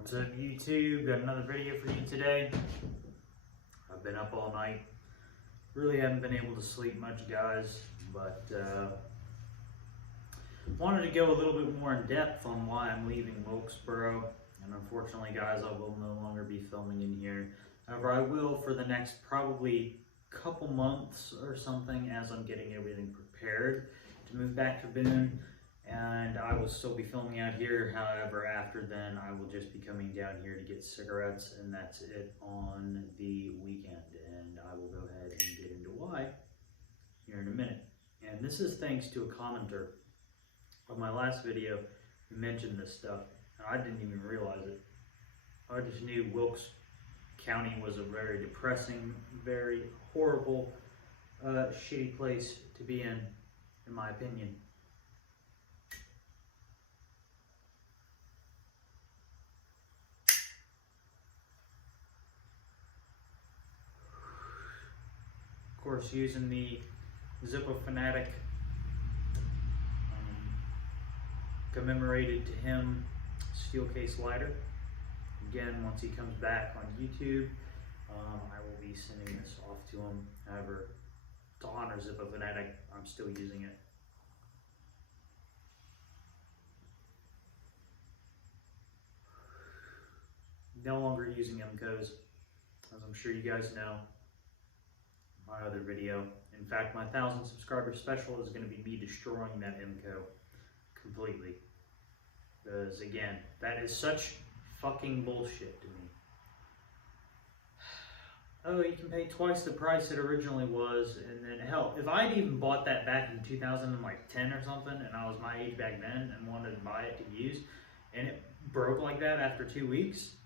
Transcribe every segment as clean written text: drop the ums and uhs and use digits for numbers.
What's up, YouTube? Got another video for you today. I've been up all night. Really haven't been able to sleep much, guys, but wanted to go a little bit more in depth on why I'm leaving Wilkesboro. And unfortunately, guys, I will no longer be filming in here. However, I will for the next probably couple months or something as I'm getting everything prepared to move back to Boone. And I will still be filming out here. However, after then, I will just be coming down here to get cigarettes, and that's it on the weekend. And I will go ahead and get into why here in a minute. And this is thanks to a commenter of my last video who mentioned this stuff, and I didn't even realize it. I just knew Wilkes County was a very depressing, very horrible, shitty place to be in my opinion. Of course, using the Zippo Fanatic commemorated to him steel case lighter. Again, once he comes back on YouTube, I will be sending this off to him. However, to honor Zippo Fanatic, I'm still using it. No longer using MCOs, as I'm sure you guys know. My other video. In fact, my 1,000 subscriber special is going to be me destroying that MCO completely. Because again, that is such fucking bullshit to me. Oh, you can pay twice the price it originally was, and then hell, if I'd even bought that back in 2010 or something, and I was my age back then and wanted to buy it to use, and it broke like that after 2 weeks,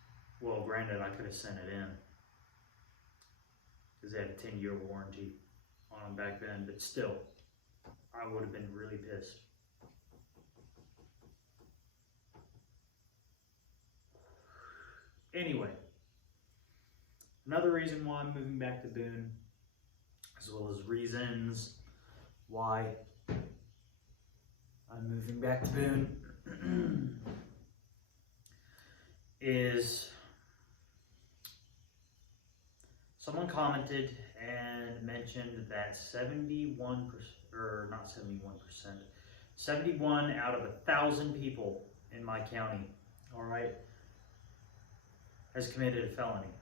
well, granted, I could have sent it in. Because they had a 10-year warranty on them back then, but still, I would have been really pissed. Anyway, another reason why I'm moving back to Boone, as well as reasons why I'm moving back to Boone, is someone commented and mentioned that 71% 71 out of 1,000 people in my county, all right, has committed a felony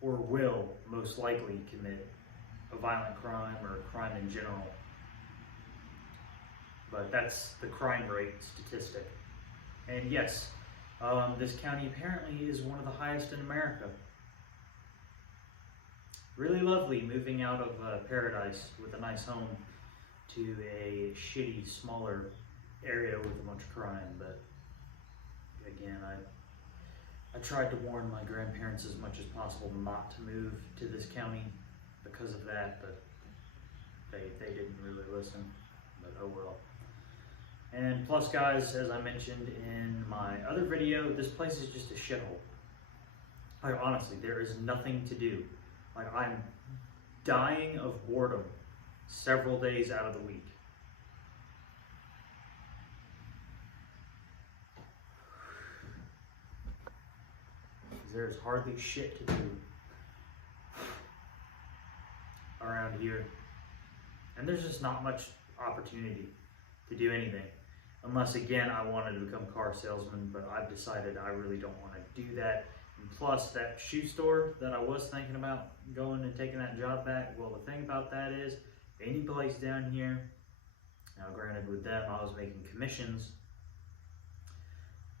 or will most likely commit a violent crime or a crime in general. But that's the crime rate statistic. And yes, this county apparently is one of the highest in America. Really lovely moving out of paradise with a nice home to a shitty, smaller area with a bunch of crime. But again, I tried to warn my grandparents as much as possible not to move to this county because of that, but they didn't really listen. But oh well. And plus, guys, as I mentioned in my other video, this place is just a shithole. Like, honestly, there is nothing to do. Like, I'm dying of boredom several days out of the week. There's hardly shit to do around here. And there's just not much opportunity to do anything. Unless, again, I wanted to become a car salesman, but I've decided I really don't want to do that. And plus, that shoe store that I was thinking about going and taking that job back, well, the thing about that is, any place down here, now granted with them, I was making commissions,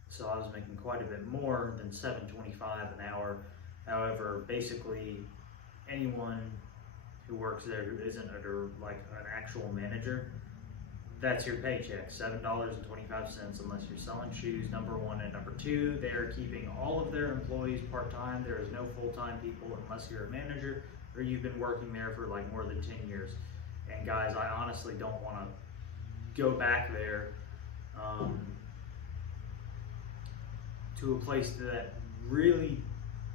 so I was making quite a bit more than $7.25 an hour. However, basically, anyone who works there who isn't like an actual manager, that's your paycheck, $7.25, unless you're selling shoes, number one. And number two, they are keeping all of their employees part-time. There is no full-time people unless you're a manager or you've been working there for like more than 10 years. And guys, I honestly don't want to go back there to a place that really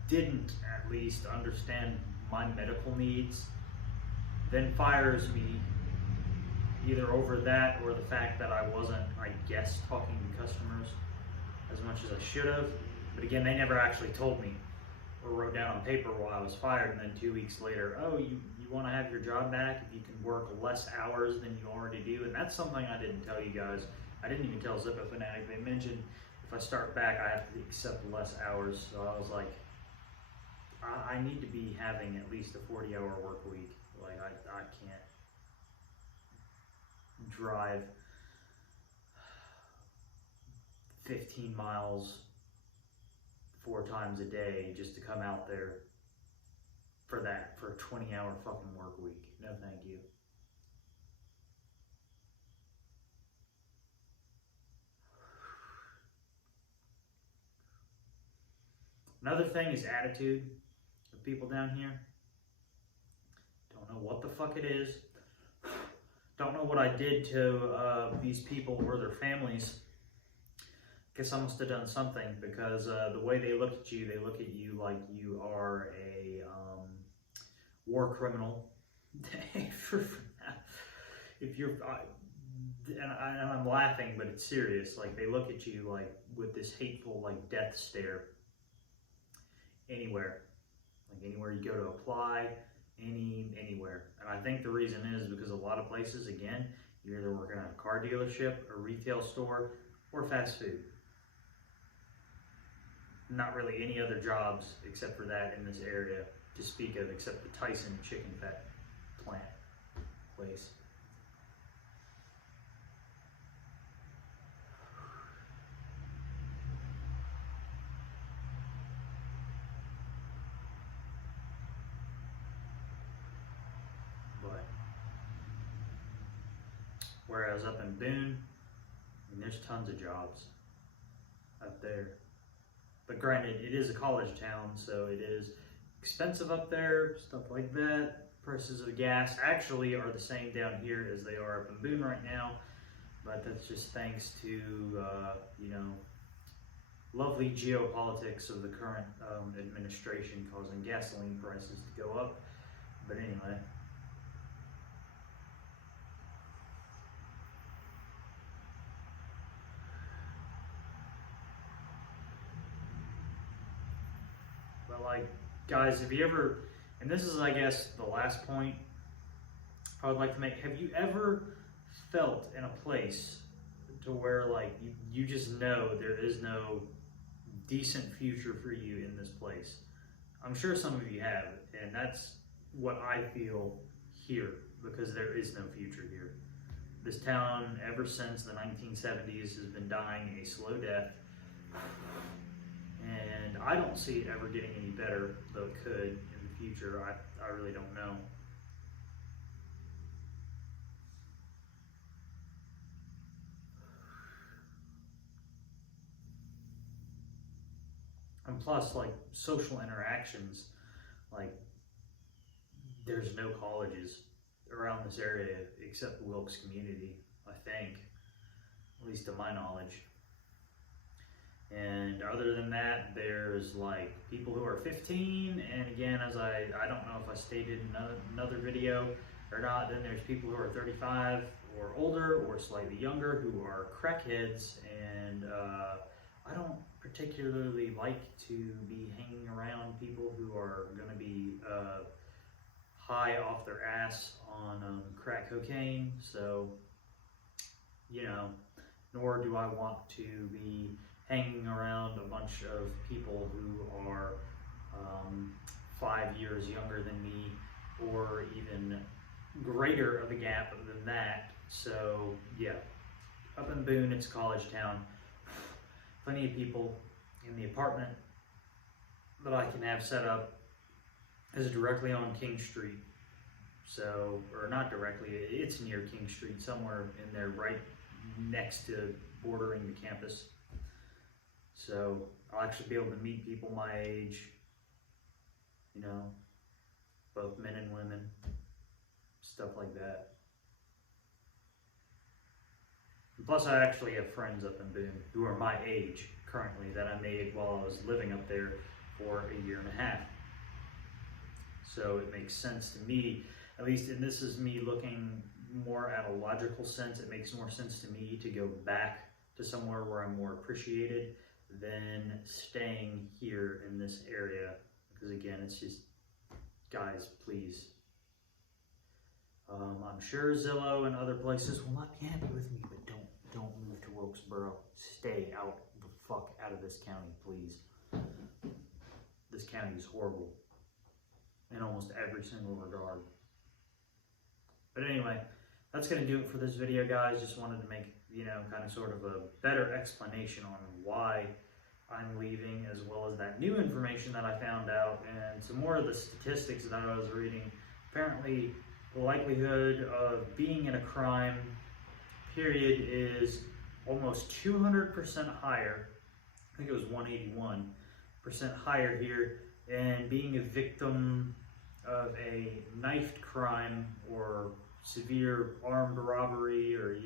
didn't at least understand my medical needs, then fires me either over that or the fact that I wasn't, I guess, talking to customers as much as I should have. But again, they never actually told me or wrote down on paper while I was fired. And then 2 weeks later, oh, you want to have your job back if you can work less hours than you already do? And that's something I didn't tell you guys. I didn't even tell Zippo Fanatic. They mentioned if I start back, I have to accept less hours. So I was like, I need to be having at least a 40-hour work week. Like, I can't drive 15 miles 4 times a day just to come out there for a 20-hour fucking work week. No, thank you. Another thing is attitude of people down here. Don't know what the fuck it is. Don't know what I did to these people or their families. Guess I must have done something, because the way they look at you like you are a war criminal. If you're, and I'm laughing, but it's serious. Like, they look at you like with this hateful, like, death stare. Anywhere, like anywhere you go to apply, anywhere. And I think the reason is because a lot of places, again, you're either working at a car dealership, a retail store, or fast food. Not really any other jobs except for that in this area to speak of, except the Tyson chicken fat plant place. But whereas up in Boone, I mean, there's tons of jobs up there. But granted, it is a college town, so it is expensive up there, stuff like that. Prices of gas actually are the same down here as they are up in Boone right now, but that's just thanks to, you know, lovely geopolitics of the current administration causing gasoline prices to go up. But anyway. But like, guys, have you ever, and this is, I guess, the last point I would like to make, have you ever felt in a place to where, like, you just know there is no decent future for you in this place? I'm sure some of you have, and that's what I feel here, because there is no future here. This town, ever since the 1970s, has been dying a slow death. And I don't see it ever getting any better, though it could in the future. I really don't know. And plus, like, social interactions, like, there's no colleges around this area except the Wilkes community, I think, at least to my knowledge. And other than that, there's like people who are 15, and again, as I don't know if I stated in another video or not, then there's people who are 35 or older or slightly younger who are crackheads, and I don't particularly like to be hanging around people who are going to be high off their ass on crack cocaine, so, you know, nor do I want to be hanging around a bunch of people who are 5 years younger than me, or even greater of a gap than that. So yeah, up in Boone, it's a college town. Plenty of people in the apartment that I can have set up is directly on King Street. So, or not directly, it's near King Street, somewhere in there, right next to bordering the campus. So I'll actually be able to meet people my age, you know, both men and women, stuff like that. And plus, I actually have friends up in Boone who are my age currently that I made while I was living up there for 1.5 years. So it makes sense to me, at least, and this is me looking more at a logical sense, it makes more sense to me to go back to somewhere where I'm more appreciated than staying here in this area, because again, it's just, guys, please. I'm sure Zillow and other places will not be happy with me, but don't move to Wilkesboro. Stay out the fuck out of this county, please. This county is horrible in almost every single regard. But anyway, that's going to do it for this video, guys. Just wanted to make, kind of sort of a better explanation on why I'm leaving, as well as that new information that I found out and some more of the statistics that I was reading. Apparently, the likelihood of being in a crime, period, is almost 200% higher. I think it was 181% higher here. And being a victim of a knifed crime or severe armed robbery, or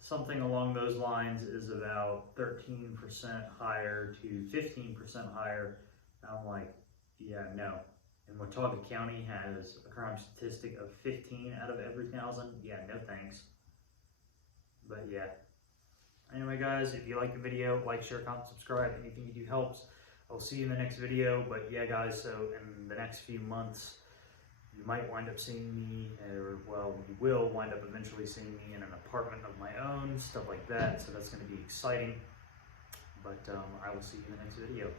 something along those lines, is about 13% higher to 15% higher. I'm like, yeah, no. And Watauga County has a crime statistic of 15 out of every 1,000. Yeah, no thanks. But yeah. Anyway, guys, if you like the video, like, share, comment, subscribe. Anything you do helps. I'll see you in the next video. But yeah, guys, so in the next few months, you might wind up seeing me, or well, you will wind up eventually seeing me in an apartment of my own, stuff like that. So that's going to be exciting. But I will see you in the next video.